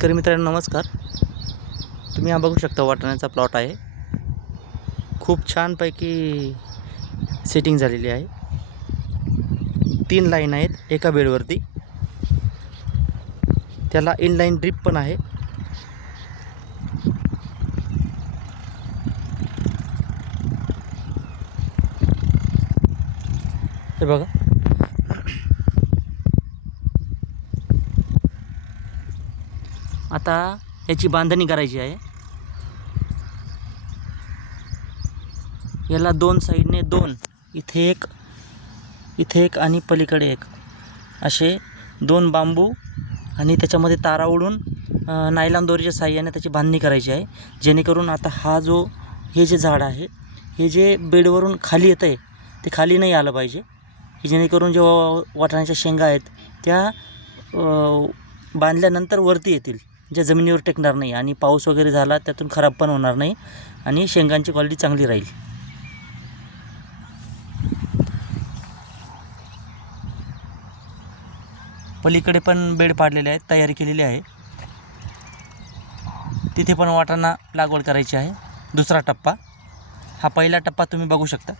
शेतकरी मित्रांनो नमस्कार. तुम्ही हा बघू शकता वाटाण्याचा प्लॉट आहे. खूप छानपैकी सेटिंग झालेली आहे. 3 लाईन आहेत एका बेडवरती. त्याला इनलाईन ड्रिप पण आहे. हे बघा, आता याची बांधणी करायची आहे. याला 2 साईडने 2, इथे एक आणि पलीकडे एक, असे 2 बांबू आणि त्याच्यामध्ये तारा ओढून नायलॉन दोरीच्या साहाय्याने त्याची बांधणी करायची आहे. जेणेकरून आता हे जे झाड आहे, हे जे बेडवरून खाली येतं आहे ते खाली नाही आलं पाहिजे. की जेणेकरून जेव्हा वाटाण्याच्या शेंगा आहेत त्या बांधल्यानंतर वरती येतील, ज्या जमिनीवर टेकणार नाही आणि पाऊस वगैरे झाला त्यातून खराब पण होणार नाही आणि शेंगांची क्वालिटी चांगली राहील. पलीकडे पण बेड पाडलेले आहेत, तयारी केलेली आहे. तिथे पण वाटाणा लागवड करायची आहे. दुसरा टप्पा, हा पहिला टप्पा तुम्ही बघू शकता.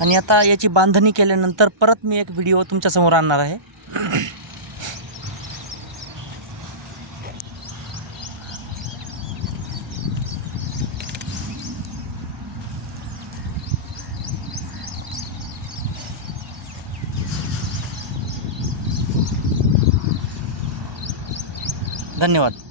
आणि आता याची बांधणी केल्यानंतर परत मी एक व्हिडिओ तुमच्यासमोर आणणार आहे. धन्यवाद.